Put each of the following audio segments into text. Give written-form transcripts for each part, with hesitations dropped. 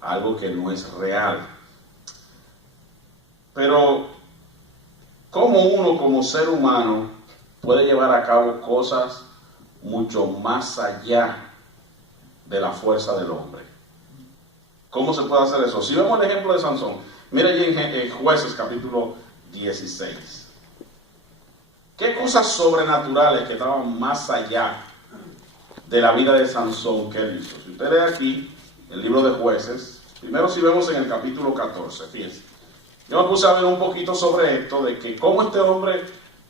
algo que no es real. Pero, ¿cómo uno como ser humano puede llevar a cabo cosas mucho más allá de la fuerza del hombre? ¿Cómo se puede hacer eso? Si vemos el ejemplo de Sansón, mira allí en Jueces capítulo 16. ¿Qué cosas sobrenaturales que estaban más allá de la vida de Sansón que él hizo? Si usted lee aquí el libro de Jueces, primero si vemos en el capítulo 14, fíjense. Yo me puse a ver un poquito sobre esto, de que cómo este hombre,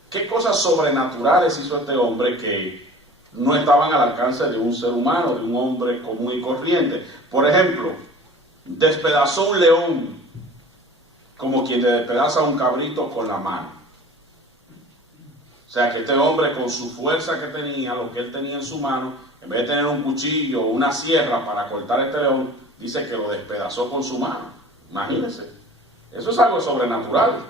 qué cosas sobrenaturales hizo este hombre que no estaban al alcance de un ser humano, de un hombre común y corriente. Por ejemplo, despedazó un león como quien le despedaza un cabrito con la mano. O sea que este hombre, con su fuerza que tenía, lo que él tenía en su mano, en vez de tener un cuchillo o una sierra para cortar este león, dice que lo despedazó con su mano. Imagínense. Eso es algo sobrenatural.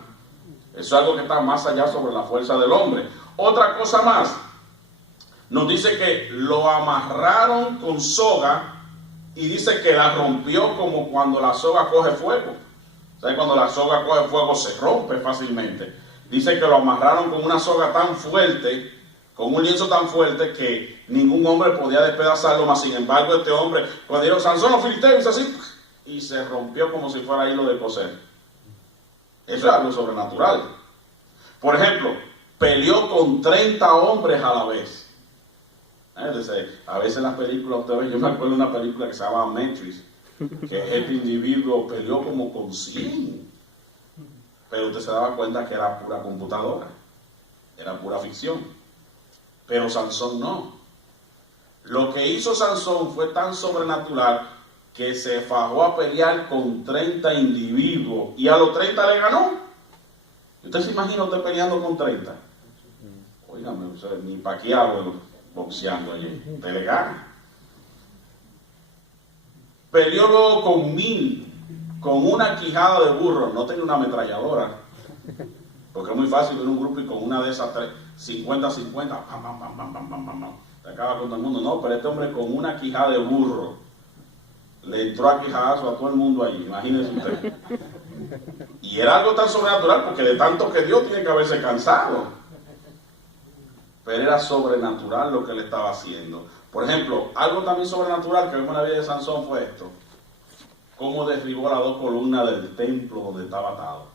Eso es algo que está más allá sobre la fuerza del hombre. Otra cosa más. Nos dice que lo amarraron con soga y dice que la rompió como cuando la soga coge fuego. ¿Sabes? Cuando la soga coge fuego se rompe fácilmente. Dice que lo amarraron con una soga tan fuerte, con un lienzo tan fuerte que ningún hombre podía despedazarlo, mas sin embargo este hombre, cuando dijo Sansón los filisteos, hizo así y se rompió como si fuera hilo de coser. Eso es algo sobrenatural. Por ejemplo, peleó con 30 hombres a la vez. A veces en las películas, usted ve, yo me acuerdo de una película que se llama Matrix, que este individuo peleó como con 100. Pero usted se daba cuenta que era pura computadora, era pura ficción. Pero Sansón no. Lo que hizo Sansón fue tan sobrenatural que se fajó a pelear con 30 individuos y a los 30 le ganó. ¿Usted se imagina usted peleando con 30? Óigame, ni Pacquiao boxeando allí, usted le gana. Peleó luego con 1000, con una quijada de burro, no tenía una ametralladora, porque es muy fácil ver un grupo y con una de esas 50-50, pam, pam, pam, pam, pam, pam, pam, te acaba con todo el mundo. No, pero este hombre con una quijada de burro le entró a quijazo a todo el mundo allí, imagínense usted. Y era algo tan sobrenatural porque de tanto que Dios tiene que haberse cansado. Pero era sobrenatural lo que le estaba haciendo. Por ejemplo, algo también sobrenatural que vemos en la vida de Sansón fue esto. Cómo derribó las 2 columnas del templo donde estaba atado.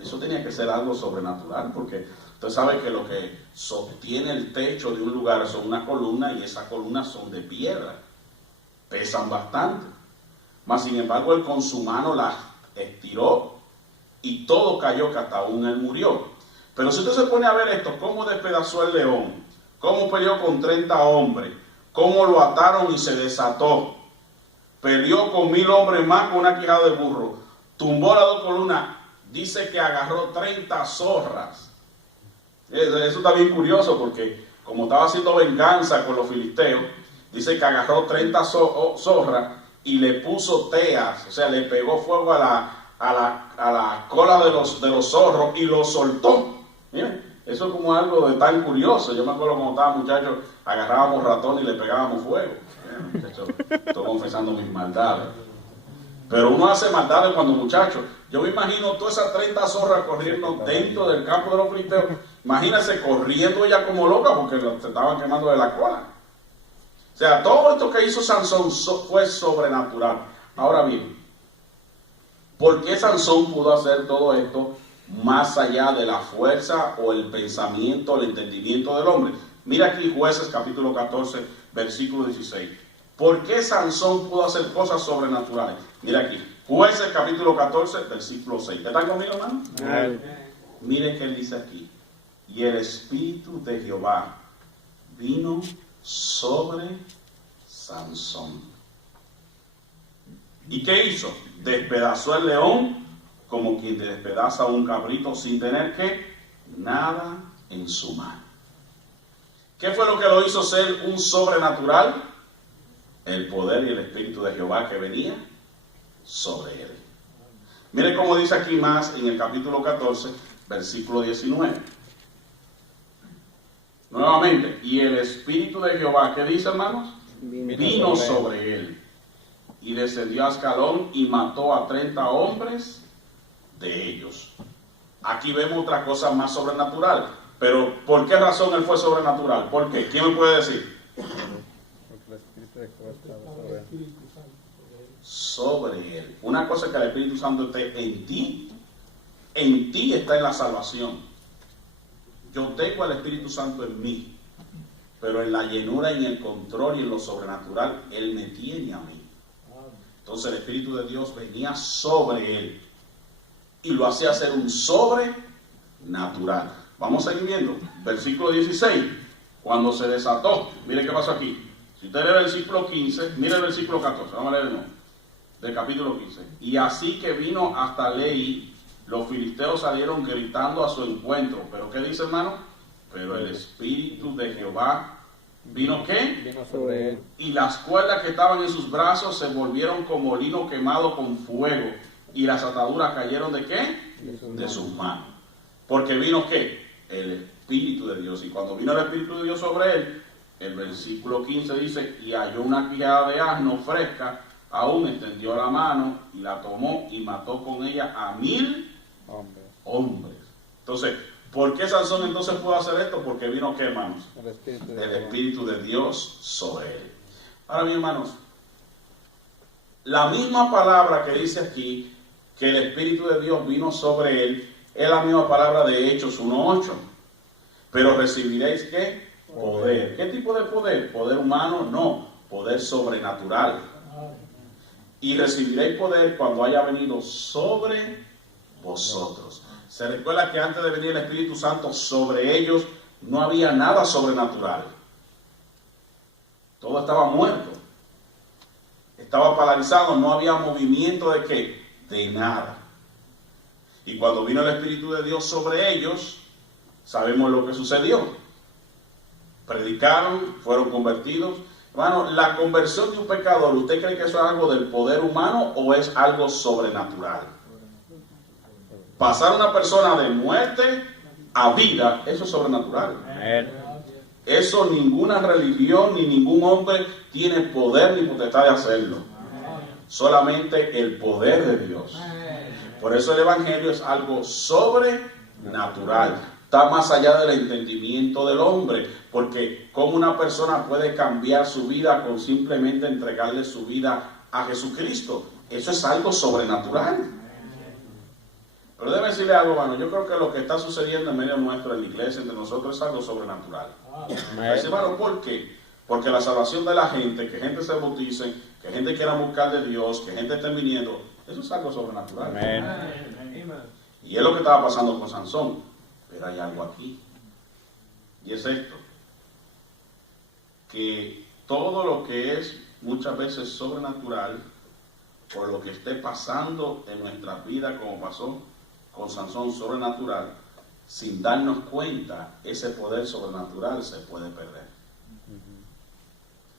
Eso tenía que ser algo sobrenatural porque usted sabe que lo que sostiene el techo de un lugar son una columna y esas columnas son de piedra. Pesan bastante. Mas sin embargo él con su mano las estiró y todo cayó que hasta aún él murió. Pero si usted se pone a ver esto, cómo despedazó el león, cómo peleó con 30 hombres, cómo lo ataron y se desató, peleó con 1000 hombres más con una quijada de burro, tumbó las 2 columnas, dice que agarró 30 zorras. Eso está bien curioso porque como estaba haciendo venganza con los filisteos, dice que agarró 30 zorras y le puso teas, o sea, le pegó fuego a la cola de los zorros y lo soltó. Miren, eso es como algo de tan curioso. Yo me acuerdo cuando estábamos muchachos, agarrábamos ratón y le pegábamos fuego. Muchachos, estoy confesando mis maldades. Pero uno hace maldades cuando muchachos. Yo me imagino todas esas 30 zorras corriendo dentro del campo de los filisteos. Imagínense corriendo ella como loca porque se estaban quemando de la cola. O sea, todo esto que hizo Sansón fue sobrenatural. Ahora bien, ¿por qué Sansón pudo hacer todo esto más allá de la fuerza o el pensamiento, el entendimiento del hombre? Mira aquí Jueces capítulo 14, versículo 16. ¿Por qué Sansón pudo hacer cosas sobrenaturales? Mira aquí, Jueces capítulo 14, versículo 6. ¿Están conmigo, hermano? Mire que él dice aquí. Y el Espíritu de Jehová vino sobre Sansón. ¿Y qué hizo? Despedazó el león como quien despedaza a un cabrito sin tener que nada en su mano. ¿Qué fue lo que lo hizo ser un sobrenatural? El poder y el Espíritu de Jehová que venía sobre él. Mire cómo dice aquí más en el capítulo 14, versículo 19. Nuevamente, y el Espíritu de Jehová, ¿qué dice, hermanos? Vino sobre él. y descendió a Ascalón y mató a 30 hombres de ellos. Aquí vemos otra cosa más sobrenatural. Pero ¿por qué razón él fue sobrenatural? ¿Por qué? ¿Quién me puede decir? Porque el Espíritu de Jehová estaba sobre él. Sobre él. Una cosa es que el Espíritu Santo esté en ti está en la salvación. Yo tengo al Espíritu Santo en mí, pero en la llenura, en el control y en lo sobrenatural, Él me tiene a mí. Entonces el Espíritu de Dios venía sobre él y lo hacía ser un sobrenatural. Vamos a seguir viendo. Versículo 16. Cuando se desató, mire qué pasó aquí. Si usted lee el versículo 15, mire el versículo 14. Vamos a leer de nuevo. Del capítulo 15. Y así que vino hasta Lehi, los filisteos salieron gritando a su encuentro. ¿Pero qué dice, hermano? Pero el Espíritu de Jehová vino, ¿qué? Vino sobre él. Y las cuerdas que estaban en sus brazos se volvieron como lino quemado con fuego. Y las ataduras cayeron ¿de qué? De sus manos. Porque vino ¿qué? El Espíritu de Dios. Y cuando vino el Espíritu de Dios sobre él, el versículo 15 dice, y halló una quijada de asno fresca, aún extendió la mano y la tomó y mató con ella a 1000 hombres. Entonces, ¿por qué Sansón entonces pudo hacer esto? Porque vino ¿qué, hermanos? El Espíritu de Dios sobre él. Ahora bien, hermanos, la misma palabra que dice aquí, que el Espíritu de Dios vino sobre él, es la misma palabra de Hechos 1:8. Pero recibiréis ¿qué? Poder. ¿Qué tipo de poder? ¿Poder humano? No, poder sobrenatural. Y recibiréis poder cuando haya venido sobre vosotros. Se recuerda que antes de venir el Espíritu Santo sobre ellos no había nada sobrenatural. Todo estaba muerto. Estaba paralizado, no había movimiento de ¿qué? De nada. Y cuando vino el Espíritu de Dios sobre ellos, sabemos lo que sucedió. Predicaron, fueron convertidos. Hermano, la conversión de un pecador, ¿usted cree que eso es algo del poder humano o es algo sobrenatural? Pasar una persona de muerte a vida, eso es sobrenatural. Eso ninguna religión ni ningún hombre tiene poder ni potestad de hacerlo. Solamente el poder de Dios. Por eso el Evangelio es algo sobrenatural. Está más allá del entendimiento del hombre. Porque cómo una persona puede cambiar su vida con simplemente entregarle su vida a Jesucristo. Eso es algo sobrenatural. Pero debe decirle algo, hermano. Yo creo que lo que está sucediendo en medio nuestro, en la iglesia, entre nosotros, es algo sobrenatural. Hermano, ¿por qué? Porque la salvación de la gente, que gente se bautice, que gente quiera buscar de Dios, que gente esté viniendo, eso es algo sobrenatural. Y es lo que estaba pasando con Sansón. Pero hay algo aquí. Y es esto. Que todo lo que es muchas veces sobrenatural, por lo que esté pasando en nuestras vidas, como pasó con Sansón sobrenatural, sin darnos cuenta, ese poder sobrenatural se puede perder.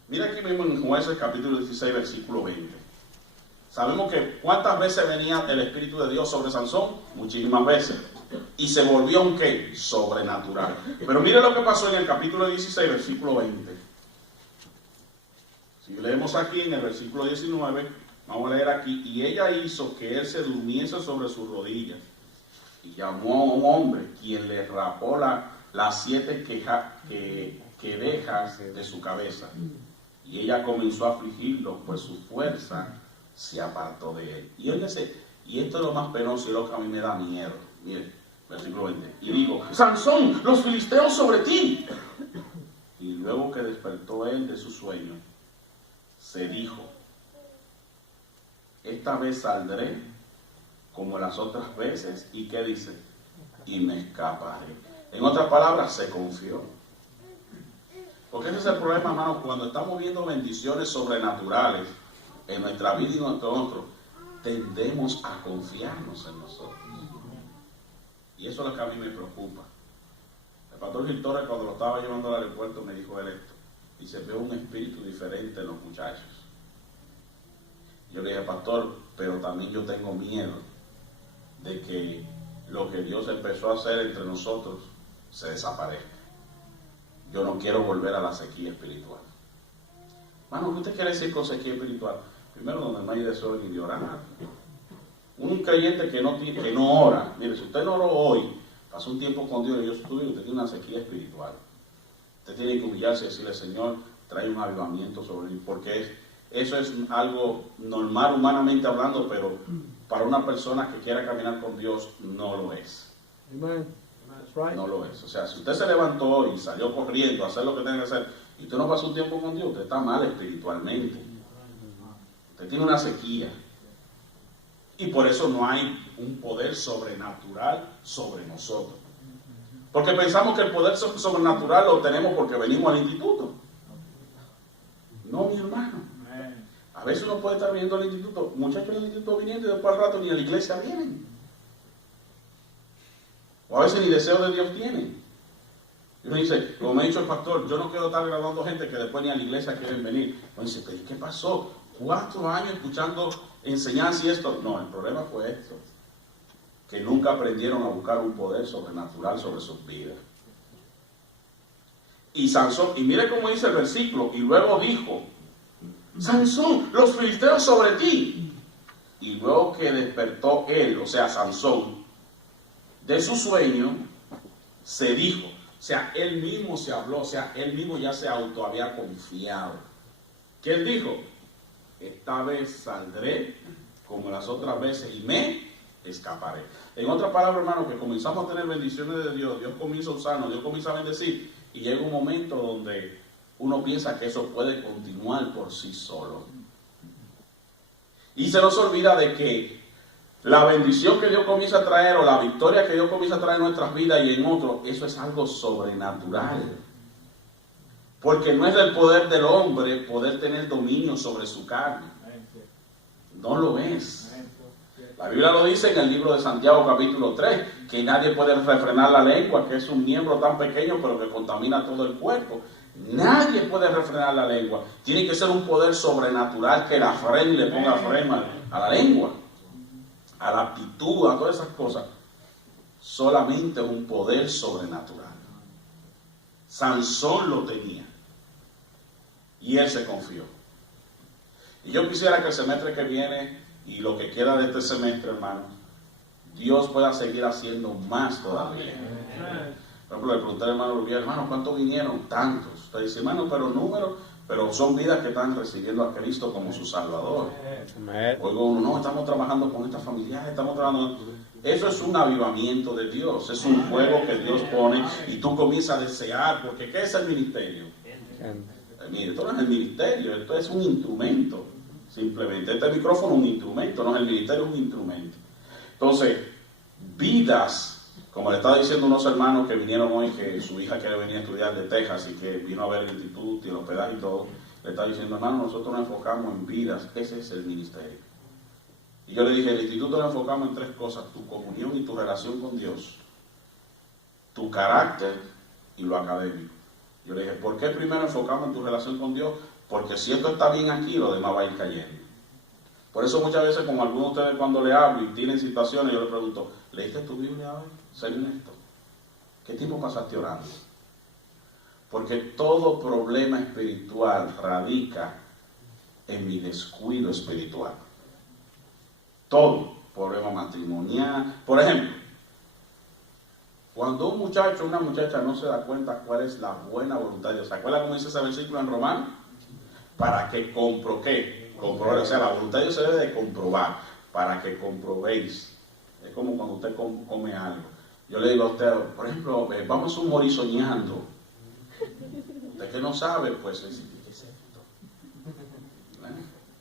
Mira aquí mismo en Jueces capítulo 16, versículo 20. Sabemos que ¿cuántas veces venía el Espíritu de Dios sobre Sansón? Muchísimas veces. Y se volvió un ¿qué? Sobrenatural. Pero mire lo que pasó en el capítulo 16, versículo 20. Si leemos aquí en el versículo 19, vamos a leer aquí. Y ella hizo que él se durmiese sobre sus rodillas. Y llamó a un hombre, quien le rapó las 7 quedejas de su cabeza. Y ella comenzó a afligirlo, pues su fuerza se apartó de él. Y óyese, y esto es lo más penoso y lo que a mí me da miedo. Mire, versículo 20. Y digo, Sansón, los filisteos sobre ti. Y luego que despertó él de su sueño, se dijo, esta vez saldré como las otras veces. ¿Y qué dice? Y me escaparé. En otras palabras, se confió. Porque ese es el problema, hermano, cuando estamos viendo bendiciones sobrenaturales en nuestra vida y en nuestro tendemos a confiarnos en nosotros. Y eso es lo que a mí me preocupa. El pastor Gil Torres, cuando lo estaba llevando al aeropuerto, me dijo él esto. Dice, veo un espíritu diferente en los muchachos. Yo le dije, pastor, pero también yo tengo miedo de que lo que Dios empezó a hacer entre nosotros se desaparezca. Yo no quiero volver a la sequía espiritual. Hermano, ¿qué usted quiere decir con sequía espiritual? Primero, donde no hay deseo ni de orar. Un creyente que no ora, mire, si usted no oró hoy, pasó un tiempo con Dios y Dios tuyo, usted tiene una sequía espiritual. Usted tiene que humillarse y decirle, Señor, trae un avivamiento sobre mí, porque eso es algo normal humanamente hablando, pero para una persona que quiera caminar con Dios no lo es. No lo es. O sea, si usted se levantó y salió corriendo a hacer lo que tiene que hacer y usted no pasó un tiempo con Dios, usted está mal espiritualmente. Usted tiene una sequía. Y por eso no hay un poder sobrenatural sobre nosotros. Porque pensamos que el poder sobrenatural lo tenemos porque venimos al instituto. No, mi hermano. A veces uno puede estar viniendo al instituto, muchachos del instituto viniendo y después al rato ni a la iglesia vienen. O a veces ni deseo de Dios tienen. Y uno dice, como me ha dicho el pastor, yo no quiero estar graduando gente que después ni a la iglesia quieren venir. Uno dice, pero ¿qué pasó? 4 años escuchando enseñanza y esto. No, el problema fue esto. Que nunca aprendieron a buscar un poder sobrenatural sobre sus vidas. Y Sansón, y mire cómo dice el versículo, y luego dijo, Sansón, los filisteos sobre ti. Y luego que despertó él, o sea, Sansón, de su sueño, se dijo, o sea, él mismo se habló, o sea, él mismo ya se había confiado. ¿Qué él dijo? Esta vez saldré como las otras veces y me escaparé. En otras palabras, hermano, que comenzamos a tener bendiciones de Dios, Dios comienza a usarnos, Dios comienza a bendecir, y llega un momento donde uno piensa que eso puede continuar por sí solo. Y se nos olvida de que la bendición que Dios comienza a traer o la victoria que Dios comienza a traer en nuestras vidas y en otros, eso es algo sobrenatural. Porque no es del poder del hombre poder tener dominio sobre su carne. No lo es. La Biblia lo dice en el libro de Santiago capítulo 3, que nadie puede refrenar la lengua, que es un miembro tan pequeño pero que contamina todo el cuerpo. Nadie puede refrenar la lengua. Tiene que ser un poder sobrenatural que la frene y le ponga freno a la lengua, a la actitud, a todas esas cosas. Solamente un poder sobrenatural. Sansón lo tenía y él se confió. Y yo quisiera que el semestre que viene y lo que queda de este semestre, hermano, Dios pueda seguir haciendo más todavía. Por ejemplo, le pregunté al hermano Rubio, hermano, ¿cuántos vinieron? Tantos. Usted dice, hermano, pero son vidas que están recibiendo a Cristo como su Salvador. Oigo uno, no, estamos trabajando con estas familiares, estamos trabajando. Eso es un avivamiento de Dios, es un fuego que Dios pone y tú comienzas a desear, porque ¿qué es el ministerio? Mire, esto no es el ministerio, esto es un instrumento, simplemente. Este micrófono es un instrumento, no es el ministerio, es un instrumento. Entonces, vidas, como le estaba diciendo unos hermanos que vinieron hoy, que su hija quiere venir a estudiar de Texas y que vino a ver el instituto y el hospedaje y todo, le estaba diciendo, hermano, nosotros nos enfocamos en vidas, ese es el ministerio. Y yo le dije, el instituto lo enfocamos en 3 cosas, tu comunión y tu relación con Dios, tu carácter y lo académico. Yo le dije, ¿por qué primero enfocamos en tu relación con Dios? Porque si esto está bien aquí, lo demás va a ir cayendo. Por eso muchas veces, como algunos de ustedes cuando le hablo y tienen situaciones, yo le pregunto, ¿leíste tu Biblia hoy? Sé honesto. ¿Qué tiempo pasaste orando? Porque todo problema espiritual radica en mi descuido espiritual. Todo problema matrimonial. Por ejemplo, cuando un muchacho o una muchacha no se da cuenta cuál es la buena voluntad de Dios, ¿se acuerdan cómo dice ese versículo en Romanos? Para que comprobar, o sea, la voluntad de Dios se debe de comprobar, para que comprobéis. Es como cuando usted come algo. Yo le digo a usted, por ejemplo, vamos a un morisoñando. Usted que no sabe, pues, ¿qué es esto?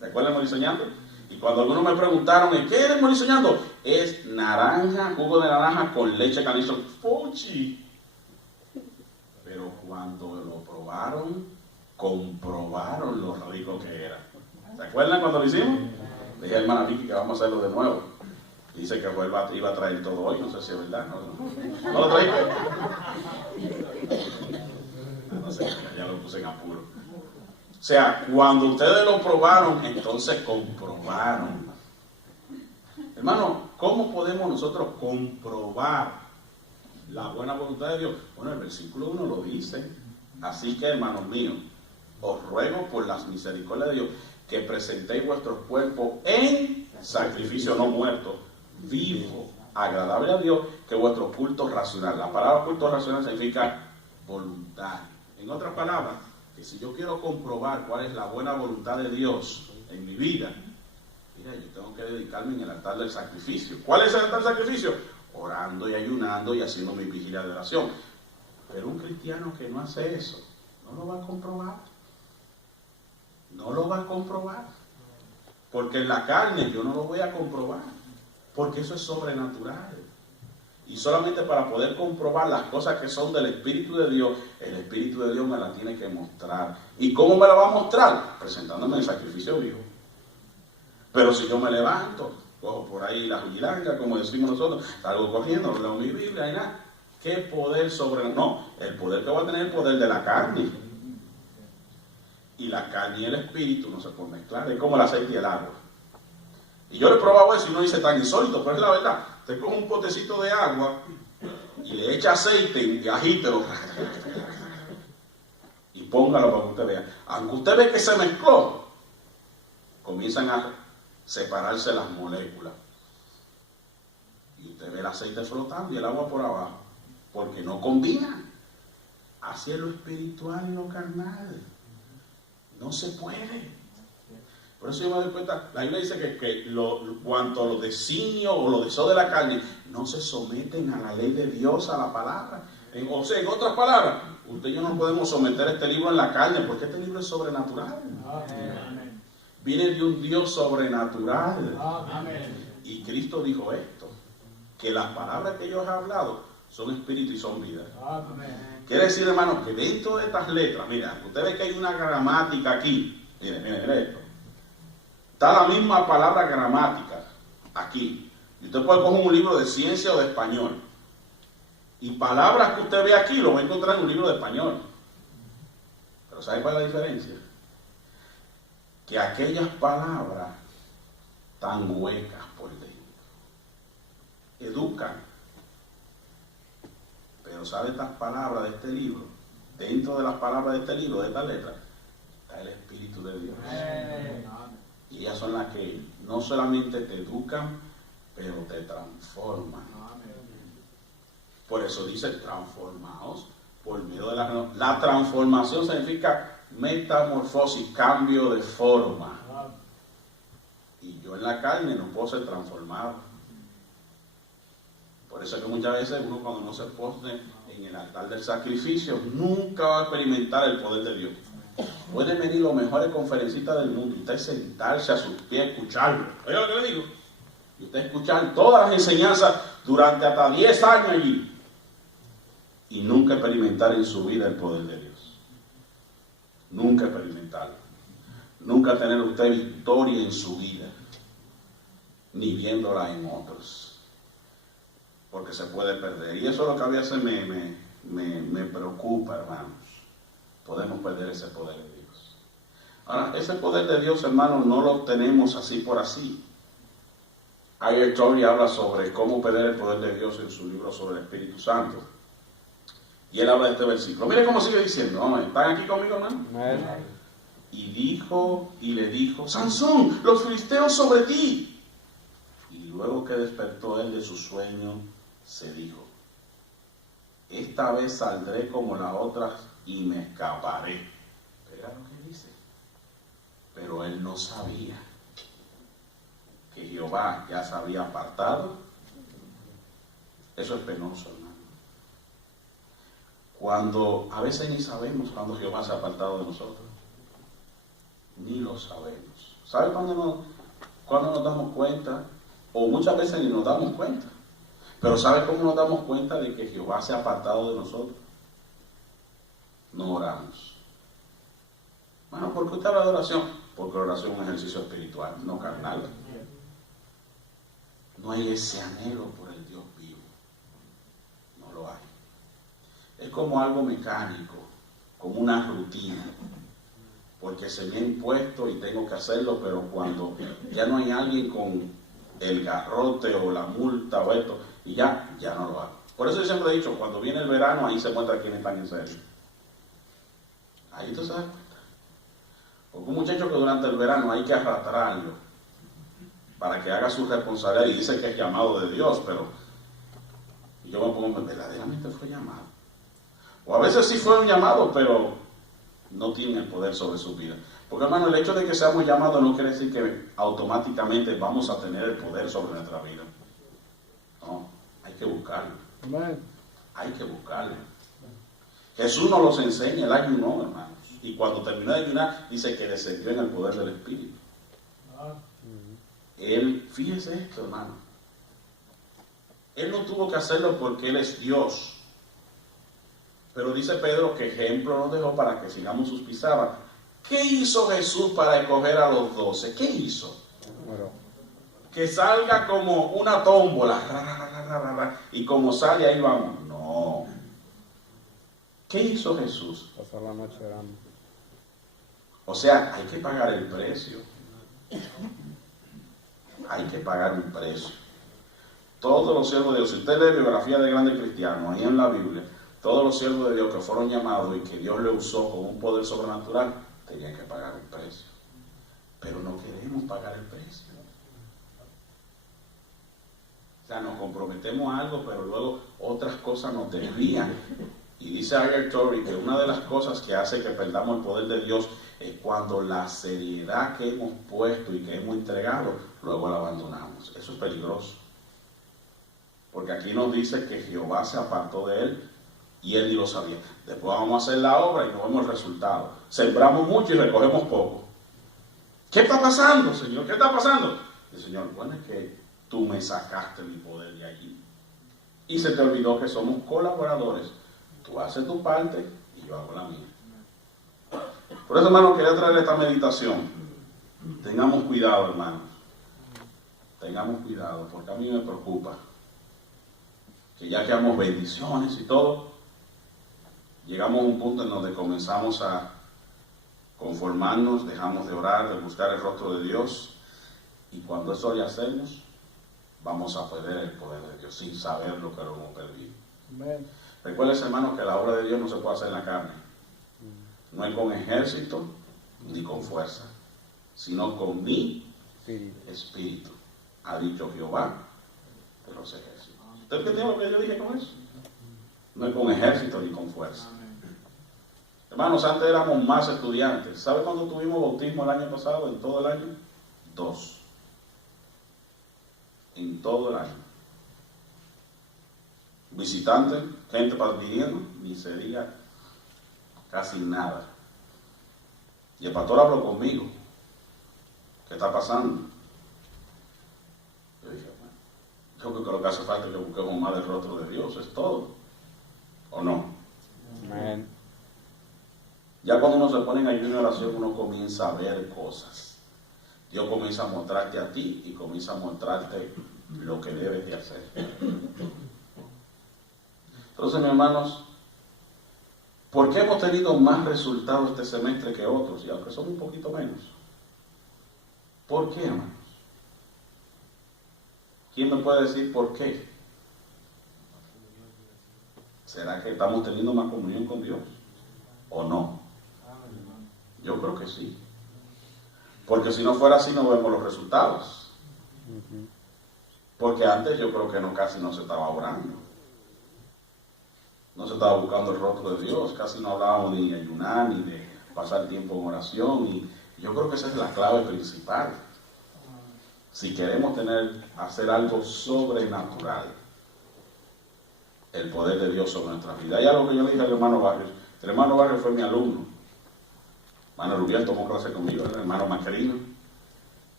¿Se acuerdan del morisoñando? Y cuando algunos me preguntaron, ¿qué es el morisoñando? Es naranja, jugo de naranja con leche caliente. ¡Fuchi! Pero cuando lo probaron, comprobaron lo rico que era. ¿Se acuerdan cuando lo hicimos? Le dije a hermana Vicky que vamos a hacerlo de nuevo. Dice que iba a traer todo hoy, no sé si es verdad. ¿No lo traíste? No sé, ya lo puse en apuro. O sea, cuando ustedes lo probaron, entonces comprobaron. Hermano, ¿cómo podemos nosotros comprobar la buena voluntad de Dios? Bueno, el versículo 1 lo dice. Así que, hermanos míos, os ruego por las misericordias de Dios que presentéis vuestros cuerpos en sacrificio no muerto, vivo, agradable a Dios, que vuestro culto racional. La palabra culto racional significa voluntad. En otras palabras, que si yo quiero comprobar cuál es la buena voluntad de Dios en mi vida, mira, yo tengo que dedicarme en el altar del sacrificio. ¿Cuál es el altar del sacrificio? Orando y ayunando y haciendo mi vigilia de oración. Pero un cristiano que no hace eso, no lo va a comprobar. No lo va a comprobar. Porque en la carne yo no lo voy a comprobar. Porque eso es sobrenatural. Y solamente para poder comprobar las cosas que son del Espíritu de Dios, el Espíritu de Dios me las tiene que mostrar. ¿Y cómo me la va a mostrar? Presentándome el sacrificio vivo. Pero si yo me levanto, cojo por ahí la juilanga, como decimos nosotros, salgo corriendo, leo mi Biblia y nada. ¿Qué poder sobre? No, el poder que va a tener el poder de la carne. Y la carne y el espíritu no se pueden mezclar, es como el aceite y el agua. Y yo le he probado eso y no dice tan insólito, pero es la verdad. Usted coge un potecito de agua y le echa aceite y agítelo. Y póngalo para que usted vea. Aunque usted ve que se mezcló, comienzan a separarse las moléculas. Y usted ve el aceite flotando y el agua por abajo. Porque no combina. Así es lo espiritual y lo carnal. No se puede. Por eso yo me doy cuenta, la Biblia dice que cuanto a los designios o los deseos de la carne, no se someten a la ley de Dios, a la palabra. O sea, en otras palabras, usted y yo no podemos someter este libro en la carne, porque este libro es sobrenatural. Amén. Viene de un Dios sobrenatural. Amén. Y Cristo dijo esto, que las palabras que yo he hablado son espíritu y son vida. Amén. Quiere decir, hermano, que dentro de estas letras, mira, usted ve que hay una gramática aquí. Mire esto. Está la misma palabra gramática aquí. Y usted puede coger un libro de ciencia o de español. Y palabras que usted ve aquí lo va a encontrar en un libro de español. Pero ¿sabe cuál es la diferencia? Que aquellas palabras tan huecas por dentro educan. Pero ¿sabe estas palabras de este libro? Dentro de las palabras de este libro, de estas letras, está el Espíritu de Dios. Y ellas son las que no solamente te educan, pero te transforman. Por eso dice transformaos por medio de la transformación significa metamorfosis, cambio de forma. Y yo en la carne no puedo ser transformado. Por eso es que muchas veces uno cuando no se pone en el altar del sacrificio nunca va a experimentar el poder de Dios. Pueden venir los mejores conferencistas del mundo y usted sentarse a sus pies, escucharlo. Oiga lo que le digo. Y usted escuchar todas las enseñanzas durante hasta 10 años allí. Y nunca experimentar en su vida el poder de Dios. Nunca experimentarlo. Nunca tener usted victoria en su vida. Ni viéndola en otros. Porque se puede perder. Y eso es lo que a veces me preocupa, hermanos. Podemos perder ese poder de Dios. Ahora, ese poder de Dios, hermanos, no lo obtenemos así por así. I.R. Torrey habla sobre cómo perder el poder de Dios en su libro sobre el Espíritu Santo. Y él habla de este versículo. Mire cómo sigue diciendo. ¿No? ¿Están aquí conmigo, hermano? Y le dijo, Sansón, los filisteos sobre ti. Y luego que despertó él de su sueño, se dijo, esta vez saldré como las otras y me escaparé. Pero lo que dice. Pero él no sabía que Jehová ya se había apartado. Eso es penoso, hermano. Cuando a veces ni sabemos cuando Jehová se ha apartado de nosotros. Ni lo sabemos. ¿Sabe cuándo nos damos cuenta? O muchas veces ni nos damos cuenta. Pero ¿sabe cómo nos damos cuenta de que Jehová se ha apartado de nosotros? No oramos. Bueno, ¿por qué usted habla de oración? Porque la oración es un ejercicio espiritual, no carnal. No hay ese anhelo por el Dios vivo. No lo hay. Es como algo mecánico, como una rutina. Porque se me ha impuesto y tengo que hacerlo, pero cuando ya no hay alguien con el garrote o la multa o esto, y ya no lo hago. Por eso yo siempre he dicho, cuando viene el verano, ahí se muestra quiénes están en serio. Ahí tú se das cuenta. Porque un muchacho que durante el verano hay que arrastrarlo para que haga su responsabilidad y dice que es llamado de Dios, pero yo me pongo, verdaderamente fue llamado. O a veces sí fue un llamado, pero no tiene el poder sobre su vida. Porque hermano, el hecho de que seamos llamados no quiere decir que automáticamente vamos a tener el poder sobre nuestra vida. No, hay que buscarlo. Hay que buscarlo. Jesús nos los enseña, él ayunó, hermanos. Y cuando terminó de ayunar, dice que descendió en el poder del Espíritu. Él, fíjese esto, hermano. Él no tuvo que hacerlo porque Él es Dios. Pero dice Pedro que ejemplo nos dejó para que sigamos sus pisadas. ¿Qué hizo Jesús para escoger a los 12? ¿Qué hizo? Bueno. Que salga como una tómbola, y como sale ahí vamos. No. ¿Qué hizo Jesús? Pasar la noche orando. O sea, hay que pagar el precio. Hay que pagar un precio. Todos los siervos de Dios, si usted lee biografía de grandes cristianos, ahí en la Biblia, todos los siervos de Dios que fueron llamados y que Dios le usó con un poder sobrenatural, tenían que pagar un precio. Pero no queremos pagar el precio. O sea, nos comprometemos a algo, pero luego otras cosas nos desvían. Y dice A.R. Torrey que una de las cosas que hace que perdamos el poder de Dios es cuando la seriedad que hemos puesto y que hemos entregado, luego la abandonamos. Eso es peligroso. Porque aquí nos dice que Jehová se apartó de él y él ni lo sabía. Después vamos a hacer la obra y no vemos el resultado. Sembramos mucho y recogemos poco. ¿Qué está pasando, Señor? ¿Qué está pasando? El Señor, bueno, es que tú me sacaste mi poder de allí. Y se te olvidó que somos colaboradores. Tú haces tu parte y yo hago la mía. Por eso, hermano, quería traer esta meditación. Tengamos cuidado, hermanos. Tengamos cuidado, porque a mí me preocupa que ya que damos bendiciones y todo, llegamos a un punto en donde comenzamos a conformarnos, dejamos de orar, de buscar el rostro de Dios, y cuando eso le hacemos, vamos a perder el poder de Dios sin saber lo que lo hemos perdido. Recuerden, hermanos, que la obra de Dios no se puede hacer en la carne. No es con ejército ni con fuerza, sino con mi espíritu, ha dicho Jehová de los ejércitos. ¿Usted entendió lo que yo dije con eso? No es con ejército ni con fuerza. Hermanos, antes éramos más estudiantes. ¿Sabe cuándo tuvimos bautismo el año pasado, en todo el año? 2. En todo el año. Visitantes, gente viniendo, ni se diga casi nada. Y el pastor habló conmigo. ¿Qué está pasando? Yo dije, bueno, yo creo que lo que hace falta es que busquemos más del rostro de Dios, es todo. ¿O no? Amén. Ya cuando uno se pone en ayuno y oración, uno comienza a ver cosas. Dios comienza a mostrarte a ti y comienza a mostrarte lo que debes de hacer. Entonces, mis hermanos, ¿por qué hemos tenido más resultados este semestre que otros? Y aunque son un poquito menos. ¿Por qué, hermanos? ¿Quién me puede decir por qué? ¿Será que estamos teniendo más comunión con Dios? ¿O no? Yo creo que sí. Porque si no fuera así no vemos los resultados. Porque antes yo creo que casi no se estaba orando. No se estaba buscando el rostro de Dios. Casi no hablábamos ni de ayunar, ni de pasar tiempo en oración. Y yo creo que esa es la clave principal. Si queremos hacer algo sobrenatural, el poder de Dios sobre nuestra vida. Hay algo que yo le dije al hermano Barrios. El hermano Barrios fue mi alumno. Hermano Rubiel tomó clase conmigo, el hermano Macrino.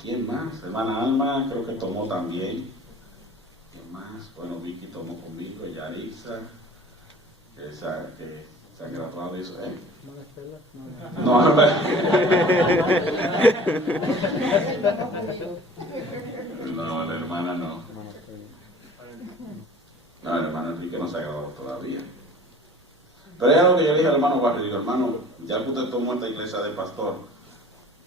¿Quién más? Hermana Alma creo que tomó también. ¿Quién más? Bueno, Vicky tomó conmigo, Yarisa, esa que se han graduado y eso, No, no, la hermana no. No, el hermano Enrique no se ha graduado todavía. Pero hay algo que yo le dije al hermano Barrio, digo, hermano, ya que usted tomó esta iglesia de pastor,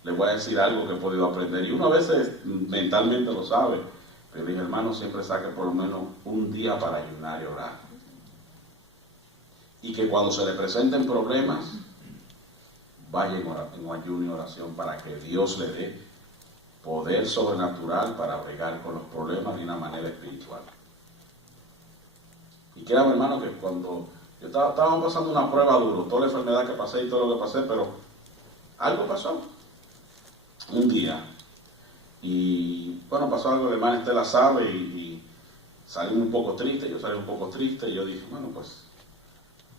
le voy a decir algo que he podido aprender. Y uno a veces mentalmente lo sabe, pero dije, hermano, siempre saque por lo menos un día para ayunar y orar. Y que cuando se le presenten problemas, vaya en ayuno y oración para que Dios le dé poder sobrenatural para bregar con los problemas de una manera espiritual. Y créame, hermano, que cuando yo estaba pasando una prueba dura, toda la enfermedad que pasé y todo lo que pasé, pero algo pasó un día. Y bueno, pasó algo, la hermana Estela sabe, y salí un poco triste, yo salí un poco triste, y yo dije, bueno, pues,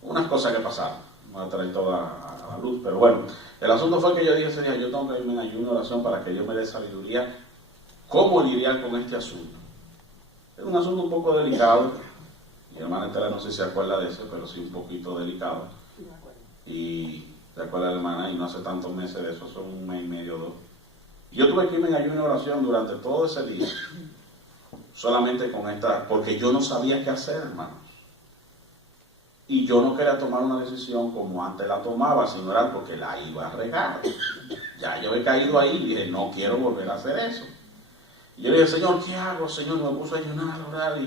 unas cosas que pasaron, no voy a traer toda a la luz, pero bueno, el asunto fue que yo dije ese día, yo tengo que irme en ayuno y oración para que Dios me dé sabiduría, cómo lidiar con este asunto. Es un asunto un poco delicado, mi hermana Estela no sé si se acuerda de eso, pero sí un poquito delicado, y se acuerda la hermana, y no hace tantos meses de eso, son un mes y medio o dos. Y yo tuve que irme en ayuno y oración durante todo ese día, solamente con esta, porque yo no sabía qué hacer, hermanos. Y yo no quería tomar una decisión como antes la tomaba, sino era porque la iba a regar. Ya yo he caído ahí y dije, no quiero volver a hacer eso. Y yo le dije, Señor, ¿qué hago? Señor, me puso a ayunar, a orar,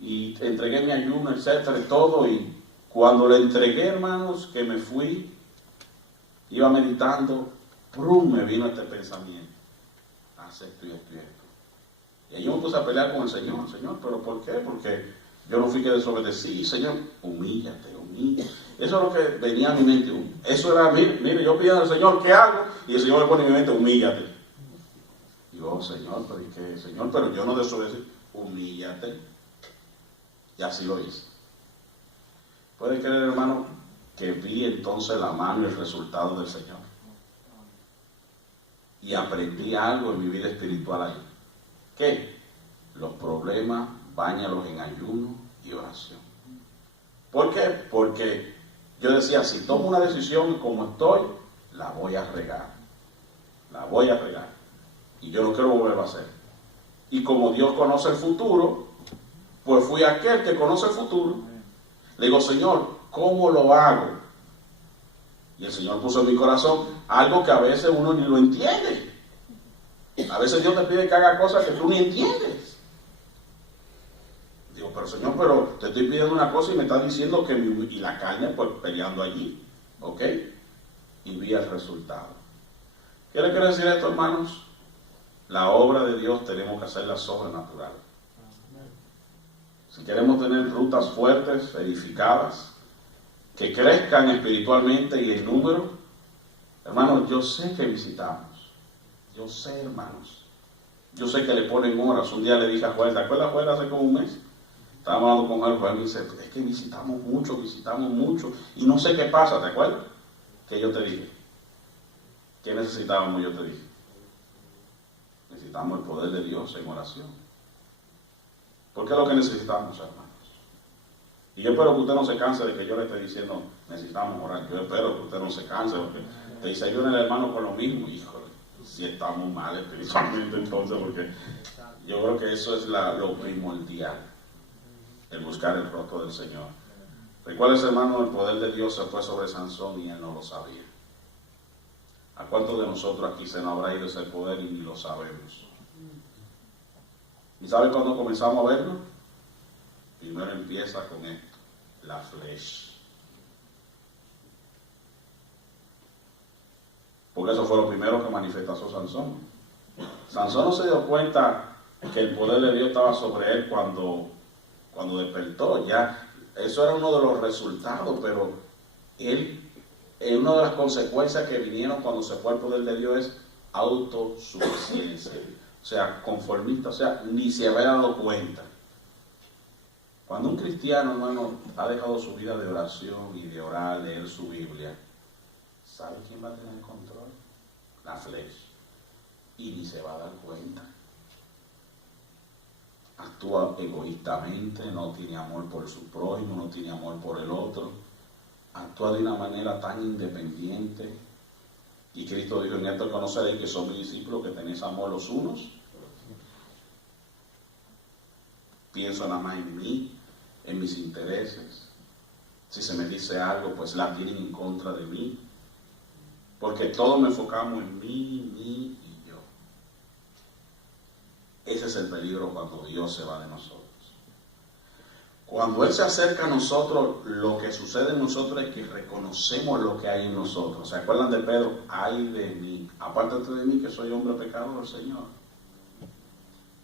y entregué mi ayuno, etcétera, y todo. Y cuando le entregué, hermanos, que me fui, iba meditando, ¡prum!, me vino este pensamiento, hace esto y esto y esto. Y ahí yo me puse a pelear con el Señor, ¿pero por qué? Porque yo no fui que desobedecí, Señor, humíllate, humíllate. Eso es lo que venía a mi mente. Eso era, mire, yo pidiendo al Señor, ¿qué hago? Y el Señor me pone en mi mente, humíllate. Y yo, Señor, pero ¿y qué? Señor, pero yo no desobedecí, humíllate. Y así lo hice. ¿Puede creer, hermano, que vi entonces la mano y el resultado del Señor? Y aprendí algo en mi vida espiritual ahí. ¿Qué? Los problemas, báñalos en ayuno y oración. ¿Por qué? Porque yo decía, si tomo una decisión como estoy, la voy a regar. La voy a regar. Y yo no quiero volverlo a hacer. Y como Dios conoce el futuro, pues fui aquel que conoce el futuro. Le digo, Señor, ¿cómo lo hago? Y el Señor puso en mi corazón algo que a veces uno ni lo entiende. A veces Dios te pide que haga cosas que tú ni entiendes. Digo, pero Señor, pero te estoy pidiendo una cosa y me estás diciendo que y la carne pues peleando allí. ¿Ok? Y vi el resultado. ¿Qué le quiere decir esto, hermanos? La obra de Dios tenemos que hacerla sobrenatural. Si queremos tener rutas fuertes, edificadas, que crezcan espiritualmente y en número, hermanos, yo sé que visitamos. Yo sé, hermanos. Yo sé que le ponen horas. Un día le dije a Juan, ¿te acuerdas, Juan, hace como un mes? Estábamos hablando con él, Juan me dice, es que visitamos mucho, y no sé qué pasa, ¿te acuerdas? Que yo te dije. ¿Qué necesitábamos? Yo te dije. Necesitamos el poder de Dios en oración. ¿Por qué es lo que necesitamos, hermanos? Y yo espero que usted no se canse de que yo le esté diciendo, necesitamos orar. Yo espero que usted no se canse, porque te dice, ayúden al hermano con lo mismo. Híjole, si estamos mal espiritualmente entonces, porque yo creo que eso es lo primordial, el buscar el rostro del Señor. Recuerden, hermano, el poder de Dios se fue sobre Sansón y él no lo sabía. ¿A cuántos de nosotros aquí se nos habrá ido ese poder y ni lo sabemos? ¿Y sabe cuándo comenzamos a verlo? Primero empieza con esto, la flecha. Porque eso fue lo primero que manifestó Sansón. Sansón no se dio cuenta que el poder de Dios estaba sobre él cuando despertó. Ya, eso era uno de los resultados, pero una de las consecuencias que vinieron cuando se fue el poder de Dios es autosuficiencia. O sea, conformista, o sea, ni se había dado cuenta. Cuando un cristiano, hermano, ha dejado su vida de oración y de orar, leer su Biblia, ¿sabe quién va a tener control? La flecha. Y ni se va a dar cuenta. Actúa egoístamente, no tiene amor por su prójimo, no tiene amor por el otro. Actúa de una manera tan independiente. Y Cristo dijo, en esto conoceréis que son mis discípulos, que tenéis amor los unos. Pienso nada más en mí, en mis intereses. Si se me dice algo, pues la tienen en contra de mí. Porque todos nos enfocamos en mí y yo. Ese es el peligro cuando Dios se va de nosotros. Cuando Él se acerca a nosotros, lo que sucede en nosotros es que reconocemos lo que hay en nosotros. ¿Se acuerdan de Pedro? Ay de mí, apártate de mí que soy hombre pecador, Señor.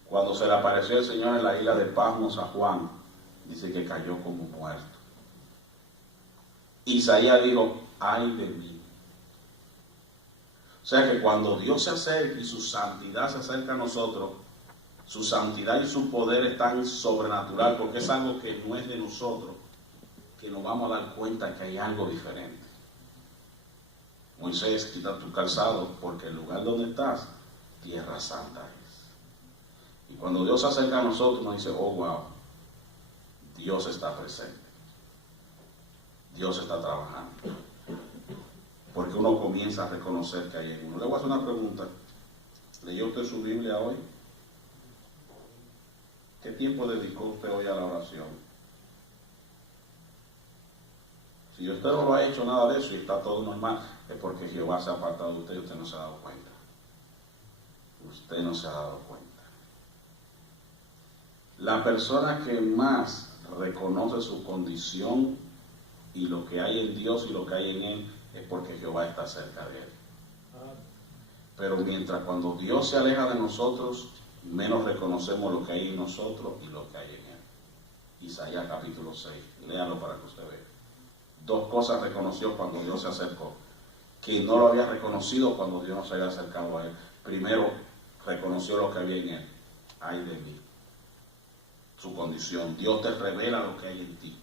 Cuando se le apareció el Señor en la isla de Patmos a Juan, dice que cayó como muerto. Isaías dijo, ay de mí. O sea que cuando Dios se acerca y su santidad se acerca a nosotros, su santidad y su poder es tan sobrenatural, porque es algo que no es de nosotros, que nos vamos a dar cuenta que hay algo diferente. Moisés, quita tu calzado, porque el lugar donde estás, tierra santa es. Y cuando Dios se acerca a nosotros, nos dice, oh wow, Dios está presente. Dios está trabajando. Porque uno comienza a reconocer que hay en uno. Le voy a hacer una pregunta. ¿Leyó usted su Biblia hoy? ¿Qué tiempo dedicó usted hoy a la oración? Si usted no lo ha hecho nada de eso y está todo normal, es porque Jehová se ha apartado de usted y usted no se ha dado cuenta. Usted no se ha dado cuenta. La persona que más reconoce su condición y lo que hay en Dios y lo que hay en Él es porque Jehová está cerca de Él. Pero mientras cuando Dios se aleja de nosotros, menos reconocemos lo que hay en nosotros y lo que hay en Él. Isaías capítulo 6, léalo para que usted vea. Dos cosas reconoció cuando Dios se acercó, que no lo había reconocido cuando Dios no se había acercado a Él. Primero, reconoció lo que había en Él. Ay de mí. Su condición. Dios te revela lo que hay en ti.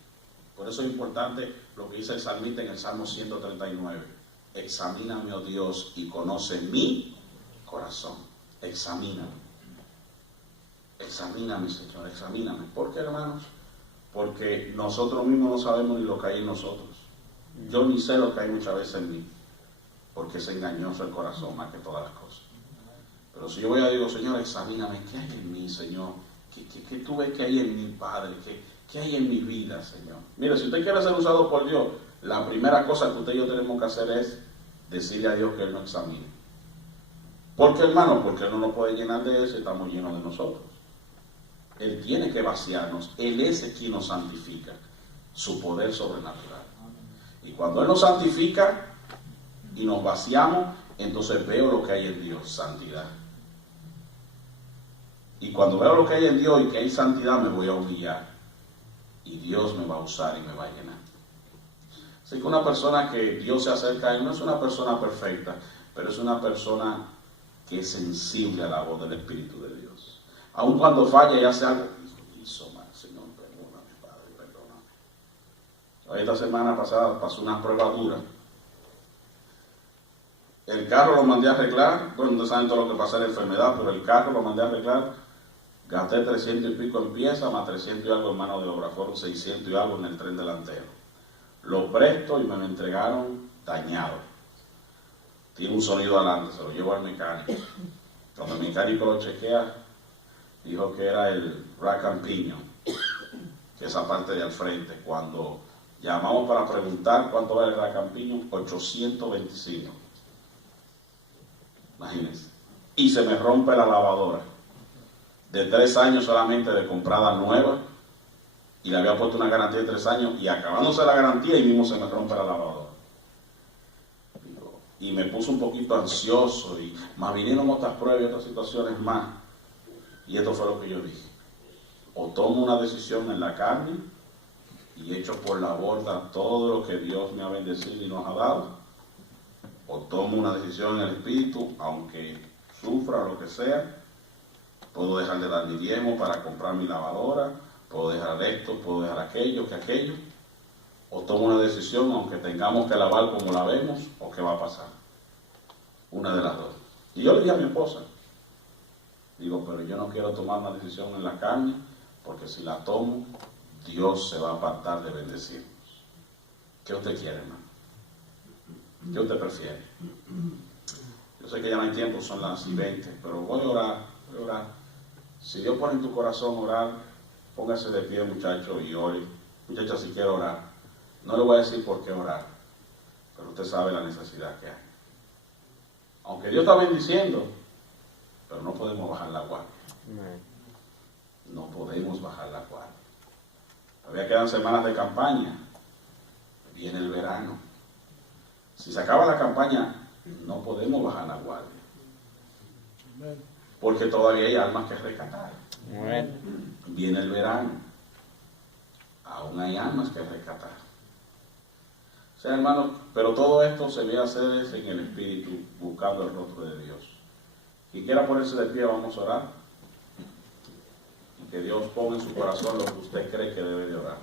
Por eso es importante lo que dice el salmista en el Salmo 139. Examíname, oh Dios, y conoce mi corazón. Examíname. Examíname, Señor, examíname. ¿Por qué, hermanos? Porque nosotros mismos no sabemos ni lo que hay en nosotros. Yo ni sé lo que hay muchas veces en mí, porque es engañoso el corazón más que todas las cosas. Pero si yo voy a Dios, Señor, examíname, ¿qué hay en mí, Señor? ¿Qué tú ves que hay en mi Padre? ¿Qué hay en mi vida, Señor? Mire, si usted quiere ser usado por Dios, la primera cosa que usted y yo tenemos que hacer es decirle a Dios que Él nos examine. ¿Por qué, hermano? Porque Él no nos puede llenar de Él si estamos llenos de nosotros. Él tiene que vaciarnos. Él es el quien nos santifica. Su poder sobrenatural. Y cuando Él nos santifica y nos vaciamos, entonces veo lo que hay en Dios, santidad. Y cuando veo lo que hay en Dios y que hay santidad, me voy a humillar. Y Dios me va a usar y me va a llenar. Así que una persona que Dios se acerca a Él no es una persona perfecta, pero es una persona que es sensible a la voz del Espíritu de Dios. Aun cuando falla y hace algo, hizo mal, Señor, perdóname, Padre, perdóname. Esta semana pasada pasó una prueba dura. El carro lo mandé a arreglar, bueno, no saben todo lo que pasa en la enfermedad, pero el carro lo mandé a arreglar. Gasté 300 y pico en piezas, más 300 y algo en mano de obra, fueron 600 y algo en el tren delantero. Lo presto y me lo entregaron dañado. Tiene un sonido adelante, se lo llevo al mecánico. Cuando el mecánico lo chequea, dijo que era el rack and pinion, que es esa parte de al frente. Cuando llamamos para preguntar cuánto vale el rack and pinion, 825. Imagínense. Y se me rompe la lavadora. De 3 años solamente de comprada nueva, y le había puesto una garantía de 3 años, y acabándose la garantía y mismo se me rompe la lavadora. Y me puse un poquito ansioso, y más vinieron otras pruebas y otras situaciones más. Y esto fue lo que yo dije: o tomo una decisión en la carne y echo por la borda todo lo que Dios me ha bendecido y nos ha dado, o tomo una decisión en el Espíritu, aunque sufra lo que sea. Puedo dejar de dar mi diezmo para comprar mi lavadora, puedo dejar esto, puedo dejar aquello, que aquello. O tomo una decisión, aunque tengamos que lavar como lavemos, o qué va a pasar. Una de las dos. Y yo le dije a mi esposa, digo, pero yo no quiero tomar una decisión en la carne, porque si la tomo, Dios se va a apartar de bendecirnos. ¿Qué usted quiere, hermano? ¿Qué usted prefiere? Yo sé que ya no hay tiempo, son las 20, pero voy a orar, voy a orar. Si Dios pone en tu corazón orar, póngase de pie, muchacho, y ore. Muchacha, si quiere orar, no le voy a decir por qué orar, pero usted sabe la necesidad que hay. Aunque Dios está bendiciendo, pero no podemos bajar la guardia. No podemos bajar la guardia. A Todavía quedan semanas de campaña. Viene el verano. Si se acaba la campaña, no podemos bajar la guardia. Porque todavía hay almas que rescatar. Viene el verano. Aún hay almas que rescatar. O sea, hermanos, pero todo esto se ve hacer en el Espíritu, buscando el rostro de Dios. Quien quiera ponerse de pie, vamos a orar. Y que Dios ponga en su corazón lo que usted cree que debe de orar.